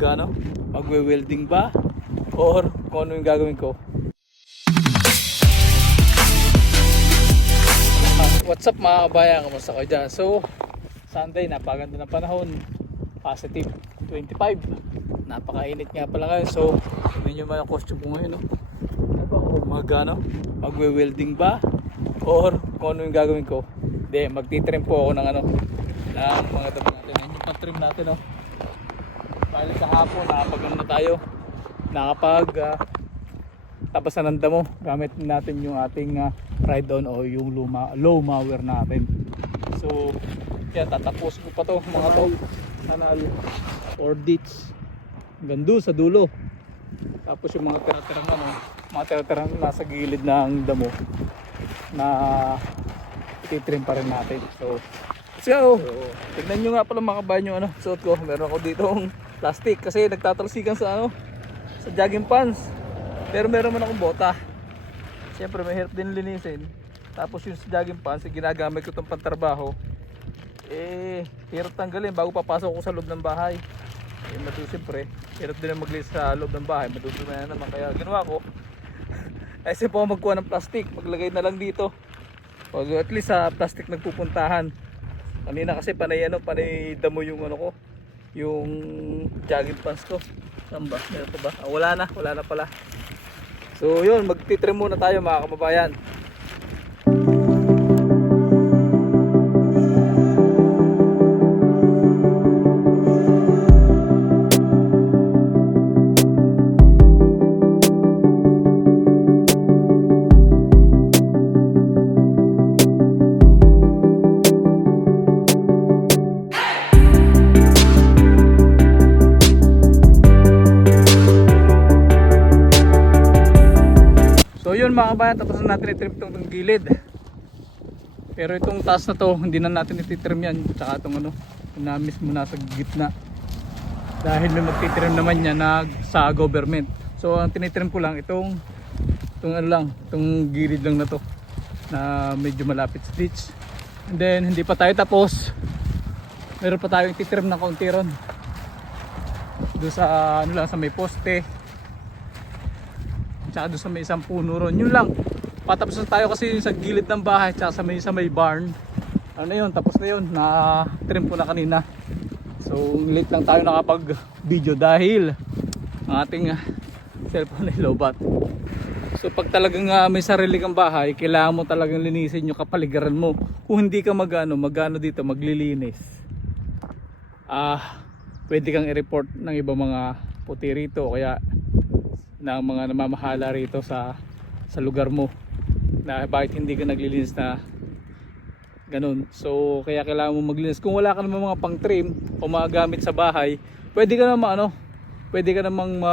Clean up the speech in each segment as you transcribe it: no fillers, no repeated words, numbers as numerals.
magwe-welding ba or kung ano yung gagawin ko. What's up mga kabayan, kamusta kayo dyan? So Sunday, napaganda ng panahon, positive 25, napakainit nga pala ngayon. So tignan nyo naman ang costume ko ngayon, no? Magwe-welding ba or kung ano yung gagawin ko. Hindi, magtitrim po ako ng mga damo natin. Yan yung patrim natin, no? Bali kahapon nakapag tapos na ng damo. Gamit natin yung ating ride on o yung low mower natin. So yan, tatapos ko pa to mga to kanal or ditch hanggang doon sa dulo. Tapos yung mga tira-tirang nasa gilid ng damo na ititrim pa rin natin. So let's go! Tignan nyo nga pala mga kabayan yung suot ko. Meron ako ditong plastic kasi nagtatalsikan sa jogging pants. Pero meron man akong bota. Siyempre mahirap din linisin. Tapos yung jogging pants, ginagamit ko itong pantrabaho. Hirap tanggalin bago papasok ko sa loob ng bahay. Siyempre, hirap din na maglinis sa loob ng bahay. Madudumi na naman. Kaya ginawa ko, kasi po magkuha ng plastic, maglagay na lang dito. O at least sa plastic nagpupuntahan. Kanina kasi panay damo yung yung jogging pants ko. Saan ba? Meron pa ba? Wala na pala. So yun, magtitrim muna tayo mga kababayan. So yun mga kabayan, tapos na natin itrim itong gilid. Pero itong taas na to, hindi na natin ititrim yan. Tsaka itong na mismo nasa gitna. Dahil may magtitrim naman yan sa government. So ang tinitrim ko lang itong gilid lang na to, na medyo malapit sa ditch. And then hindi pa tayo tapos. Meron pa tayong ititrim na kaunti ron. Doon sa sa may poste. Tsaka doon sa may isang puno ron. Yun lang. Patapos na tayo kasi sa gilid ng bahay. Tsaka sa may barn. Tapos na yun. Na-trim ko na kanina. So late lang tayo nakapag video dahil ang ating cellphone ay lobat. So pag talagang may sarili kang bahay, kailangan mo talagang linisin yung kapaligiran mo. Kung hindi ka magano dito, maglilinis, pwede kang i-report ng ibang mga puti rito. Kaya ng mga namamahala rito sa lugar mo na bakit hindi ka naglilinis na ganun. So kaya kailangan mo maglinis. Kung wala ka namang mga pang trim o mga gamit sa bahay, pwede ka namang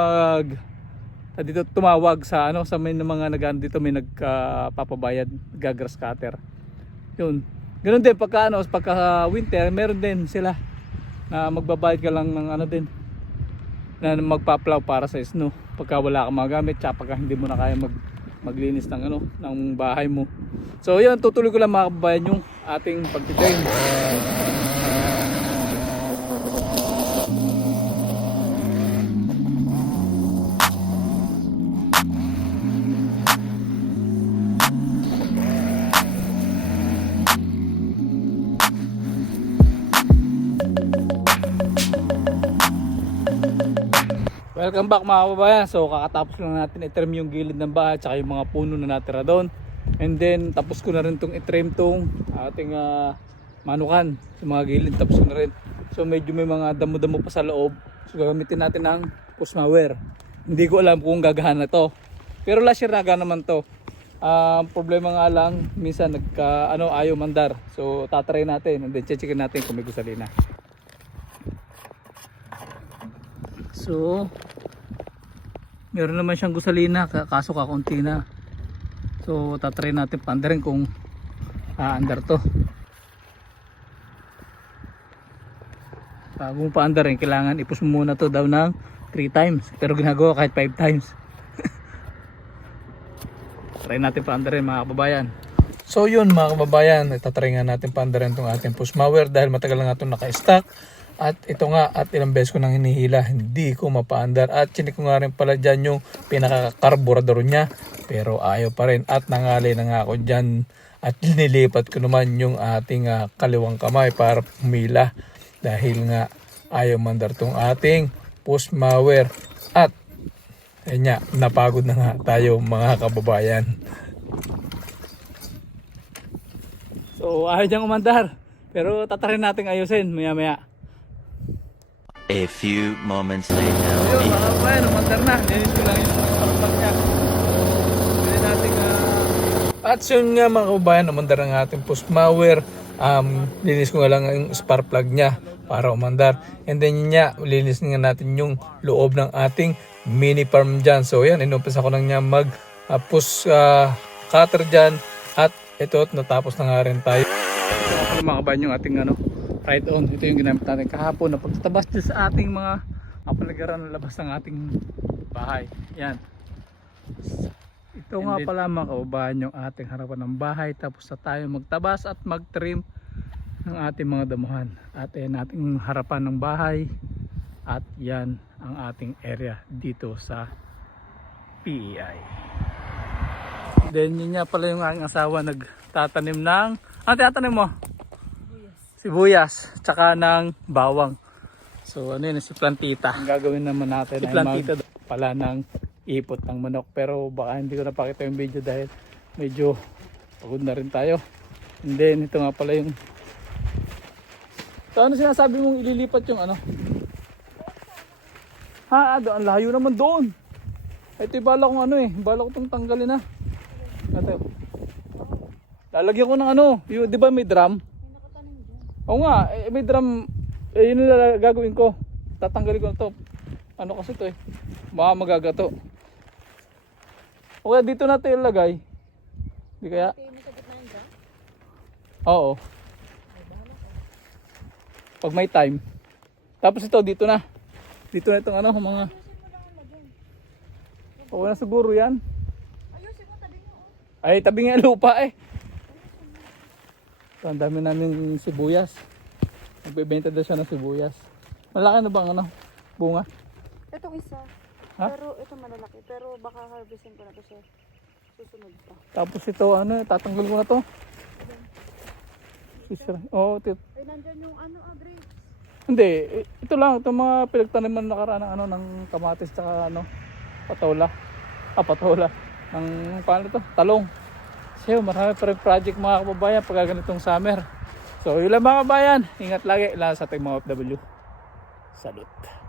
dito tumawag sa may mga nagano dito, may nagpapabayad, grass cutter. Yun. Ganun din pagka winter, meron din sila na magbabayad ka lang ng din na magpa-plow para sa snow pagka wala kang mga gamit, tsaka pagka hindi mo na kaya maglinis ng bahay mo. So yun, tutuloy ko lang mga kababayan yung ating pagtitrain. Welcome back mga kababayan. So kakatapos lang natin i-trim yung gilid ng bahay tsaka yung mga puno na natira doon. And then tapos ko na rin itong i-trim itong ating manukan sa mga gilid. Tapos ko na rin. So medyo may mga damo-damo pa sa loob. So gagamitin natin ng push mower. Hindi ko alam kung gagahan na to. Pero last year naga naman to. Problema nga lang, minsan ayaw mandar. So tatry natin and then checkin natin kung may gusalina. So meron naman siyang gusalina, kaso kakunti na. So tatry natin paandarin kung aandar to. Bago mo paandarin, kailangan ipus mo muna to daw ng 3 times. Pero ginagawa kahit 5 times. Try natin paandarin mga kababayan. So yun mga kababayan, itatry nga natin paandarin itong ating push mower dahil matagal na nga itong naka-stock. At ito nga, at ilang beses ko nang hinihila, hindi ko mapaandar. At chinik ko nga rin pala dyan yung pinaka-carburetor niya, pero ayaw pa rin. At nangali na nga ako dyan at nilipat ko naman yung ating kaliwang kamay para pumila. Dahil nga ayaw mandar tong ating push mower. At ayun nga, napagod na nga tayo mga kababayan. So ayaw dyan umandar, pero tatarin natin ayusin maya maya. A few moments later. Ayun, mga kababayan, umandar na. Linis ko lang yung parang niya. Pwede natin At yun nga mga kababayan, umandar ang ating push mower. Linis ko nga lang yung spark plug niya para umandar. And then yun nga, linis nga natin yung loob ng ating mini farm dyan. So yan, inumpisa ko lang niya mag push cutter dyan. At ito, natapos na nga rin tayo. So mga kababayan, yung ating ride on. Ito yung ginamit natin kahapon na pagtatabas sa ating mga kapaligiran na labas ng ating bahay. Yan. Ito nga pala mga kababayan yung ating harapan ng bahay. Tapos na tayo magtabas at mag-trim ng ating mga damuhan. At yan ating harapan ng bahay. At yan ang ating area dito sa PEI. Then yun nga pala yung aking asawa nagtatanim ng... Ano tiyatanim mo? Sibuyas, tsaka ng bawang. So ano yun, si plantita. Ang gagawin naman natin si ay plantita pala ng ipot ng manok. Pero baka hindi ko napakita yung video dahil medyo pagod na rin tayo. And then ito nga pala yung... So ano sinasabi mong ililipat yung ano? Ha, ang layo naman doon. Ito yung bala kong bala ko itong tanggalin na. Ito. Lalagyan ko ng yung, di ba may drum? Oo nga, may drum, yun na gagawin ko. Tatanggalin ko na to. Ano kasi to baka magagato. O kaya dito natin ilagay. Di kaya? Oo. Pag may time. Tapos ito, dito na. Dito na itong mga... Oo na siguro yan. Ay, tabi nga lupa So, ang dami namin sibuyas. Nagbebenta daw siya ng sibuyas. Malaki na bang bunga? Itong isa. Ha? Pero ito malalaki. Pero baka harvestin ko na to siya. Susunod pa. Tapos ito, tatanggal ko na to. Sisira. Oo, Ay, nandyan yung grapes. Hindi, ito lang. Ito mga pinagtaniman na nakaraan ng, ng kamatis tsaka patola. Patola. Ng, paano ito? Talong. So, marami pa rin project mga kababayan pag ganitong summer. So, yun lang mga kababayan. Ingat lagi, lalo sa ating mga OFW. Salute.